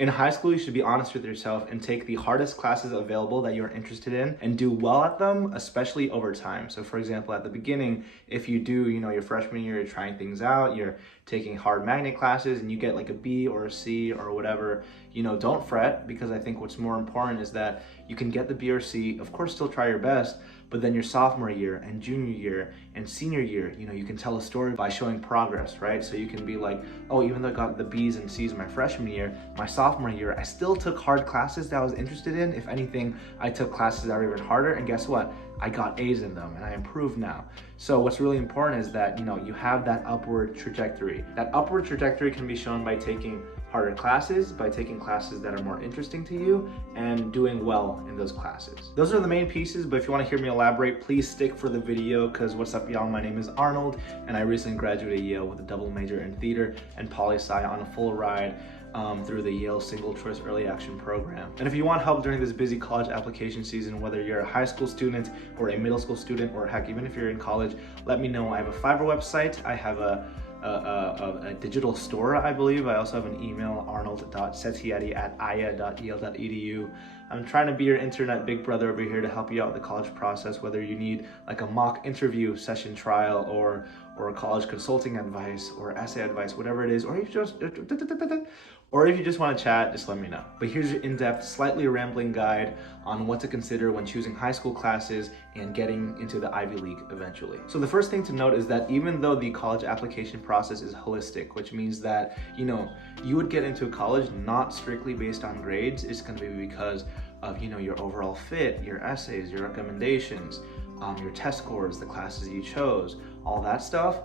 In high school, you should be honest with yourself and take the hardest classes available that you're interested in and do well at them, especially over time. So for example, at the beginning, if you do, your freshman year, you're trying things out, you're taking hard magnet classes and you get like a B or a C or whatever, don't fret, because I think what's more important is that you can get the B or C, of course, still try your best, but then your sophomore year and junior year and senior year, you can tell a story by showing progress, right? So you can be like, oh, even though I got the B's and C's my freshman year, my sophomore year, I still took hard classes that I was interested in. If anything, I took classes that were even harder, and guess what? I got A's in them and I improved now. So what's really important is that, you have that upward trajectory. That upward trajectory can be shown by taking harder classes, by taking classes that are more interesting to you, and doing well in those classes. Those are the main pieces, but if you want to hear me elaborate, please stick for the video, because what's up, y'all? My name is Arnold, and I recently graduated Yale with a double major in theater and poli-sci on a full ride through the Yale Single Choice Early Action Program. And if you want help during this busy college application season, whether you're a high school student or a middle school student, or heck, even if you're in college, let me know. I have a Fiverr website, I have a digital store, I believe. I also have an email, arnold.setietti@aya.yale.edu. I'm trying to be your internet big brother over here to help you out with the college process, whether you need like a mock interview session trial or college consulting advice or essay advice, whatever it is, or if you just want to chat, just let me know. But here's your in-depth, slightly rambling guide on what to consider when choosing high school classes and getting into the Ivy League eventually. So the first thing to note is that even though the college application process is holistic, which means that, you would get into a college not strictly based on grades. It's going to be because of, your overall fit, your essays, your recommendations, your test scores, the classes you chose, all that stuff.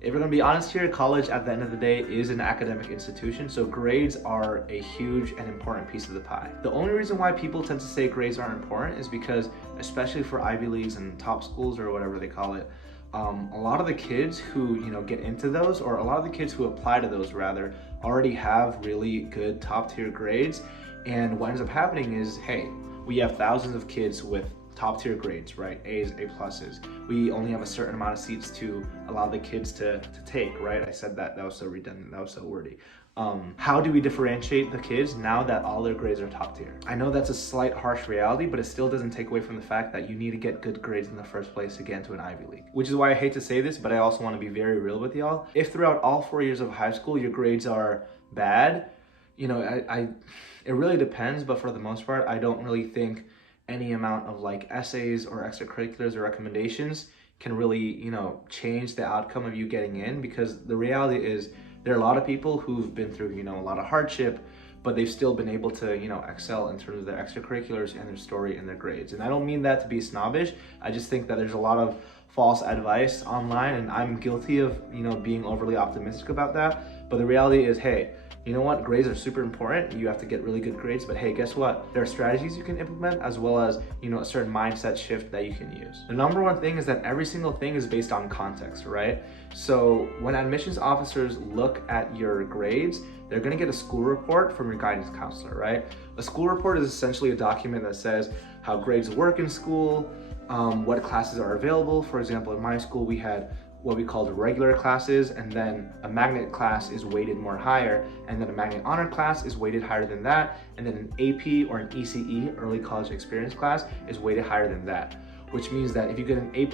If we're gonna be honest here, college at the end of the day is an academic institution, so grades are a huge and important piece of the pie. The only reason why people tend to say grades aren't important is because, especially for Ivy Leagues and top schools or whatever they call it, a lot of the kids who get into those, or a lot of the kids who apply to those rather, already have really good top tier grades. And what ends up happening is, hey, we have thousands of kids with top tier grades, right? A's, A pluses. We only have a certain amount of seats to allow the kids to take, right? I said that was so redundant, that was so wordy. How do we differentiate the kids now that all their grades are top tier? I know that's a slight harsh reality, but it still doesn't take away from the fact that you need to get good grades in the first place to get into an Ivy League. Which is why I hate to say this, but I also want to be very real with y'all. If throughout all 4 years of high school, your grades are bad, it really depends, but for the most part, I don't really think any amount of like essays or extracurriculars or recommendations can really, change the outcome of you getting in, because the reality is there are a lot of people who've been through, a lot of hardship, but they've still been able to, excel in terms of their extracurriculars and their story and their grades. And I don't mean that to be snobbish. I just think that there's a lot of false advice online, and I'm guilty of, being overly optimistic about that. But the reality is, hey, you know what? Grades are super important. You have to get really good grades, but hey, guess what? There are strategies you can implement, as well as, a certain mindset shift that you can use. The number one thing is that every single thing is based on context, right? So when admissions officers look at your grades, they're gonna get a school report from your guidance counselor, right? A school report is essentially a document that says how grades work in school, what classes are available. For example, in my school, we had what we called regular classes, and then a magnet class is weighted more higher, and then a magnet honor class is weighted higher than that, and then an AP or an ECE, early college experience class, is weighted higher than that. Which means that if you get an A+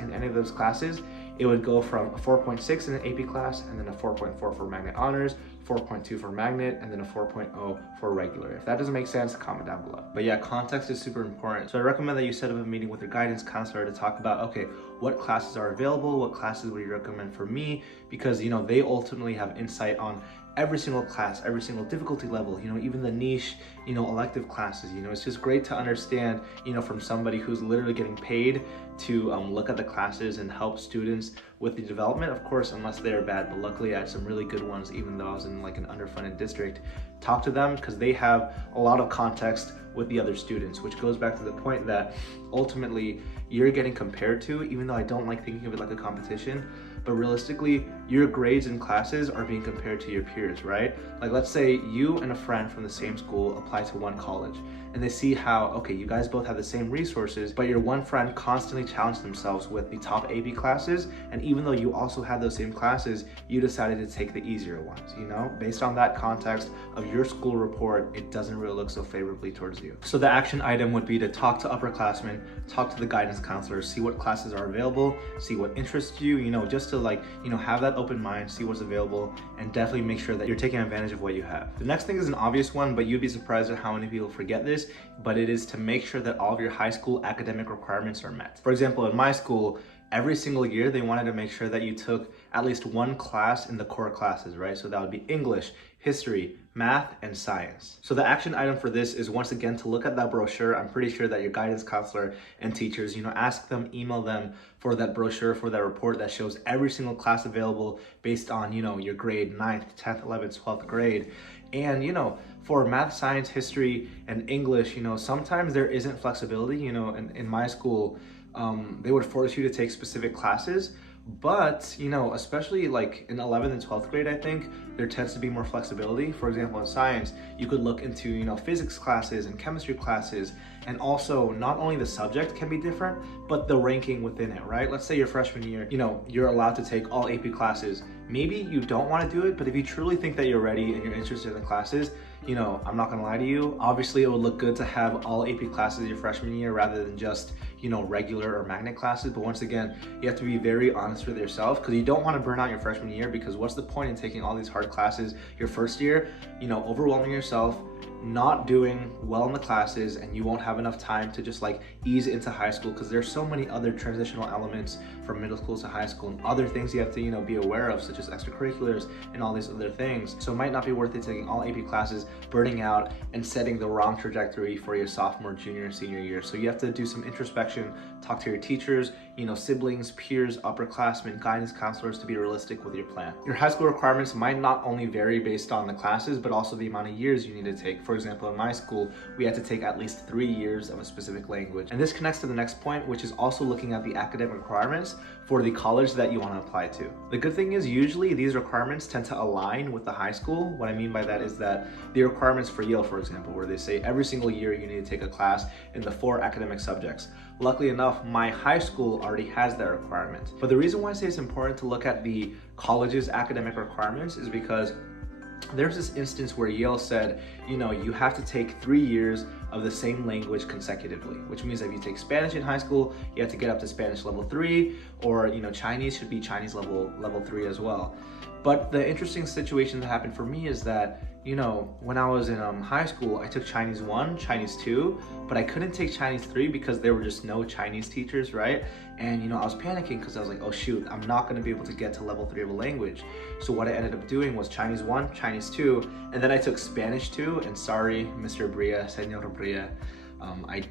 in any of those classes, it would go from a 4.6 in an AP class, and then a 4.4 for magnet honors, 4.2 for magnet, and then a 4.0 for regular. If that doesn't make sense, comment down below. But yeah, context is super important. So I recommend that you set up a meeting with your guidance counselor to talk about, okay, what classes are available, what classes would you recommend for me? Because, they ultimately have insight on every single class, every single difficulty level, even the niche, elective classes. It's just great to understand, from somebody who's literally getting paid to look at the classes and help students with the development, of course, unless they're bad. But luckily I had some really good ones, even though I was in like an underfunded district. Talk to them because they have a lot of context with the other students, which goes back to the point that ultimately you're getting compared to, even though I don't like thinking of it like a competition, but realistically, your grades in classes are being compared to your peers, right? Like let's say you and a friend from the same school apply to one college, and they see how, okay, you guys both have the same resources, but your one friend constantly challenged themselves with the top AP classes, and even though you also had those same classes, you decided to take the easier ones, you know? Based on that context of your school report, it doesn't really look so favorably towards you. So the action item would be to talk to upperclassmen, talk to the guidance counselors, see what classes are available, see what interests you, you know, just to like, you know, have that open mind, see what's available, and definitely make sure that you're taking advantage of what you have. The next thing is an obvious one, but you'd be surprised at how many people forget this, but it is to make sure that all of your high school academic requirements are met. For example, in my school, every single year they wanted to make sure that you took at least one class in the core classes, right? So that would be English, history, math, and science. So the action item for this is once again to look at that brochure. I'm pretty sure that your guidance counselor and teachers, you know, ask them, email them for that brochure, for that report that shows every single class available based on, you know, your grade, 9th, 10th, 11th, 12th grade. And, you know, for math, science, history, and English, you know, sometimes there isn't flexibility. You know, in my school, they would force you to take specific classes, but, you know, especially like in 11th and 12th grade, I think there tends to be more flexibility. For example, in science, you could look into, you know, physics classes and chemistry classes, and also not only the subject can be different, but the ranking within it, right? Let's say your freshman year, you know, you're allowed to take all AP classes. Maybe you don't want to do it, but if you truly think that you're ready and you're interested in the classes, you know, I'm not gonna lie to you, obviously it would look good to have all AP classes your freshman year rather than just, you know, regular or magnet classes. But once again, you have to be very honest with yourself, because you don't want to burn out your freshman year, because what's the point in taking all these hard classes your first year, you know, overwhelming yourself, not doing well in the classes, and you won't have enough time to just like ease into high school, because there's so many other transitional elements from middle school to high school and other things you have to, you know, be aware of, such as extracurriculars and all these other things. So it might not be worth it taking all AP classes, burning out, and setting the wrong trajectory for your sophomore, junior, and senior year. So you have to do some introspection, talk to your teachers, you know, siblings, peers, upperclassmen, guidance counselors to be realistic with your plan. Your high school requirements might not only vary based on the classes, but also the amount of years you need to take. For example, in my school, we had to take at least 3 years of a specific language. And this connects to the next point, which is also looking at the academic requirements for the college that you want to apply to. The good thing is usually these requirements tend to align with the high school. What I mean by that is that the requirements for Yale, for example, where they say every single year you need to take a class in the 4 academic subjects. Luckily enough, my high school already has that requirement. But the reason why I say it's important to look at the college's academic requirements is because there's this instance where Yale said, you know, you have to take 3 years of the same language consecutively, which means that if you take Spanish in high school, you have to get up to Spanish level 3, or, you know, Chinese should be Chinese level 3 as well. But the interesting situation that happened for me is that, you know, when I was in high school, I took Chinese 1, Chinese 2, but I couldn't take Chinese 3 because there were just no Chinese teachers, right? And, you know, I was panicking because I was like, oh shoot, I'm not gonna be able to get to level 3 of a language. So what I ended up doing was Chinese 1, Chinese 2, and then I took Spanish 2, and sorry, Mr. Bria, Senor Bria, I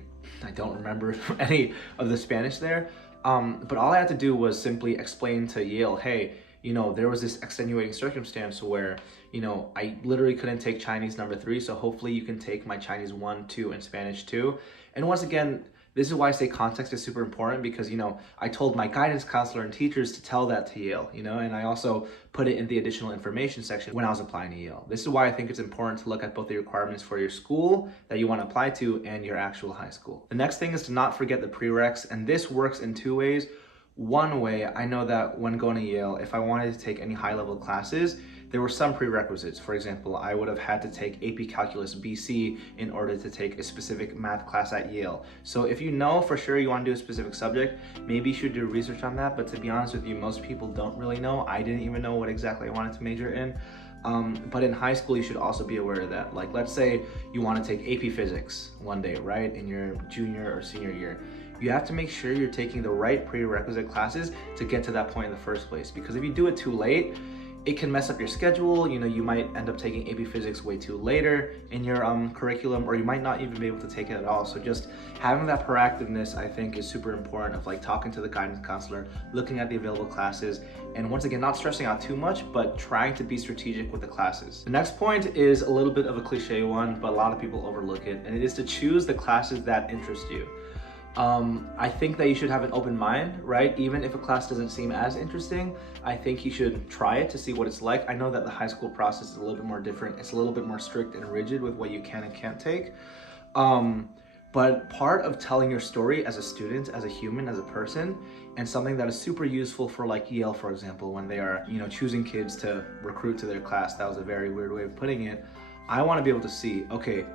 don't remember any of the Spanish there, but all I had to do was simply explain to Yale, hey, you know, there was this extenuating circumstance where, you know, I literally couldn't take Chinese number 3, so hopefully you can take my Chinese 1, 2, and Spanish 2. And once again, this is why I say context is super important, because, you know, I told my guidance counselor and teachers to tell that to Yale, you know, and I also put it in the additional information section when I was applying to Yale. This is why I think it's important to look at both the requirements for your school that you want to apply to and your actual high school. The next thing is to not forget the prereqs, and this works in 2 ways. One way, I know that when going to Yale, if I wanted to take any high-level classes, there were some prerequisites. For example, I would have had to take AP Calculus BC in order to take a specific math class at Yale. So if you know for sure you want to do a specific subject, maybe you should do research on that. But to be honest with you, most people don't really know. I didn't even know what exactly I wanted to major in. But in high school, you should also be aware of that. Like, let's say you want to take AP Physics one day, right, in your junior or senior year. You have to make sure you're taking the right prerequisite classes to get to that point in the first place. Because if you do it too late, it can mess up your schedule. You know, you might end up taking AP Physics way too later in your curriculum, or you might not even be able to take it at all. So just having that proactiveness, I think, is super important, of like talking to the guidance counselor, looking at the available classes, and once again, not stressing out too much, but trying to be strategic with the classes. The next point is a little bit of a cliche one, but a lot of people overlook it, and it is to choose the classes that interest you. I think that you should have an open mind, right? Even if a class doesn't seem as interesting, I think you should try it to see what it's like. I know that the high school process is a little bit more different. It's a little bit more strict and rigid with what you can and can't take. But part of telling your story as a student, as a human, as a person, and something that is super useful for like Yale, for example, when they are, choosing kids to recruit to their class. That was a very weird way of putting it. I want to be able to see, okay,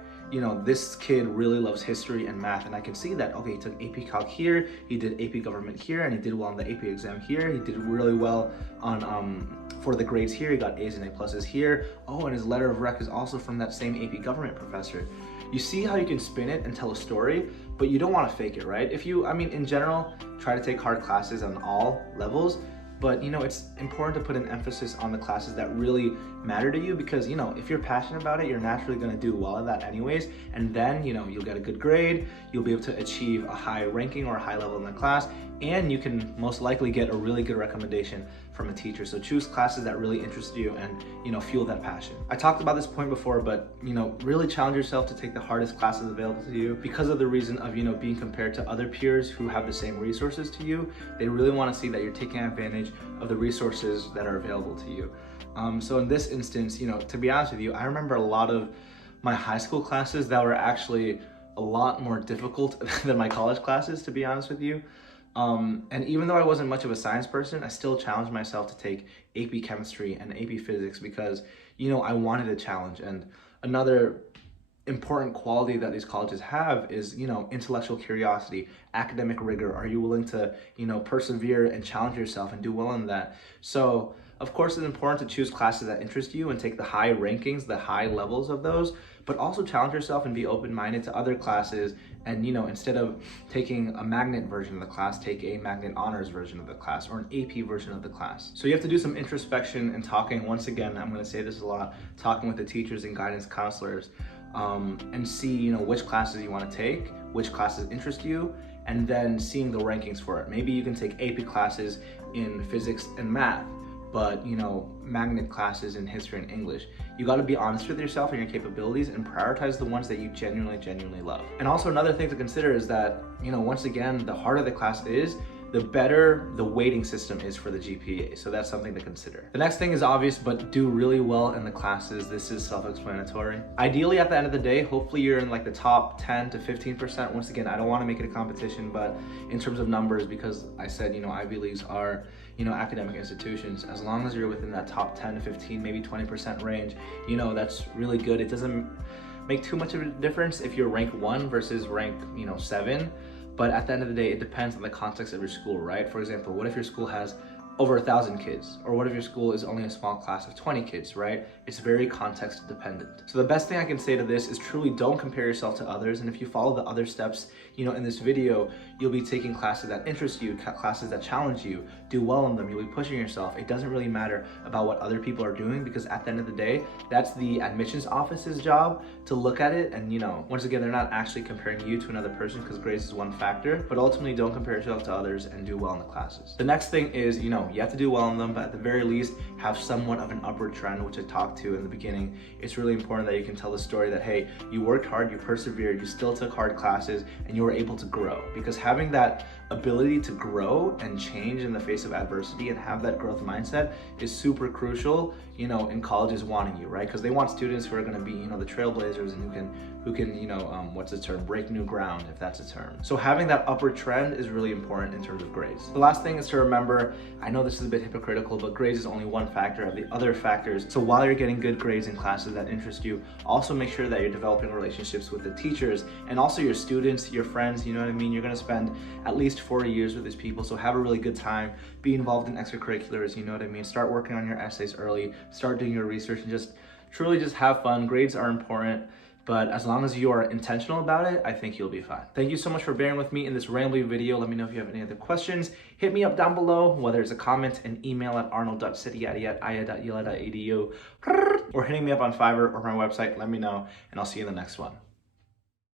this kid really loves history and math, and I can see that, okay, he took AP Calc here, he did AP Government here, and he did well on the AP exam here, he did really well on for the grades here, he got A's and A+s here. Oh, and his letter of rec is also from that same AP Government professor. You see how you can spin it and tell a story, but you don't want to fake it, right? In general, try to take hard classes on all levels, but it's important to put an emphasis on the classes that really matter to you, because if you're passionate about it, you're naturally going to do well at that anyways, and then you'll get a good grade, you'll be able to achieve a high ranking or a high level in the class, and you can most likely get a really good recommendation from a teacher. So choose classes that really interest you and fuel that passion. I talked about this point before, but really challenge yourself to take the hardest classes available to you, because of the reason of being compared to other peers who have the same resources to you. They really want to see that you're taking advantage of the resources that are available to you. So in this instance, to be honest with you, I remember a lot of my high school classes that were actually a lot more difficult than my college classes, to be honest with you. And even though I wasn't much of a science person, I still challenged myself to take AP Chemistry and AP Physics because, I wanted a challenge. And another important quality that these colleges have is, intellectual curiosity, academic rigor. Are you willing to, persevere and challenge yourself and do well in that? So, of course, it's important to choose classes that interest you and take the high rankings, the high levels of those, but also challenge yourself and be open-minded to other classes. And, instead of taking a magnet version of the class, take a magnet honors version of the class or an AP version of the class. So you have to do some introspection and talking. Once again, I'm going to say this a lot, talking with the teachers and guidance counselors, and see, which classes you want to take, which classes interest you, and then seeing the rankings for it. Maybe you can take AP classes in physics and math, but magnet classes in history and English. You got to be honest with yourself and your capabilities and prioritize the ones that you genuinely love. And also another thing to consider is that, once again, the harder the class is, the better the weighting system is for the GPA. So that's something to consider. The next thing is obvious, but do really well in the classes. This is self-explanatory. Ideally, at the end of the day, hopefully you're in like the top 10 to 15%. Once again, I don't want to make it a competition, but in terms of numbers, because I said, Ivy Leagues are, academic institutions, as long as you're within that top 10 to 15, maybe 20% range, that's really good. It doesn't make too much of a difference if you're rank 1 versus rank, 7. But at the end of the day, it depends on the context of your school, right? For example, what if your school has over 1,000 kids? Or what if your school is only a small class of 20 kids, right? It's very context dependent. So the best thing I can say to this is truly don't compare yourself to others. And if you follow the other steps, in this video, you'll be taking classes that interest you, classes that challenge you, do well in them, you'll be pushing yourself. It doesn't really matter about what other people are doing, because at the end of the day, that's the admissions office's job to look at it. And once again, they're not actually comparing you to another person, because grades is one factor, but ultimately don't compare yourself to others and do well in the classes. The next thing is, you have to do well in them, but at the very least, have somewhat of an upward trend, which I talked to in the beginning. It's really important that you can tell the story that, hey, you worked hard, you persevered, you still took hard classes, and you were able to grow. Because having that ability to grow and change in the face of adversity and have that growth mindset is super crucial, in colleges wanting you, right? Because they want students who are going to be, the trailblazers and who can, what's the term? Break new ground, if that's a term. So having that upward trend is really important in terms of grades. The last thing is to remember, I know this is a bit hypocritical, but grades is only one factor of the other factors. So while you're getting good grades in classes that interest you, also make sure that you're developing relationships with the teachers and also your students, your friends, You're going to spend at least 4 years with these people. So have a really good time, be involved in extracurriculars, Start working on your essays early, start doing your research, and just truly just have fun. Grades are important, but as long as you are intentional about it, I think you'll be fine. Thank you so much for bearing with me in this rambling video. Let me know if you have any other questions. Hit me up down below, whether it's a comment, an email at arnold.city@ia.yale.edu, or hitting me up on Fiverr or my website. Let me know, and I'll see you in the next one.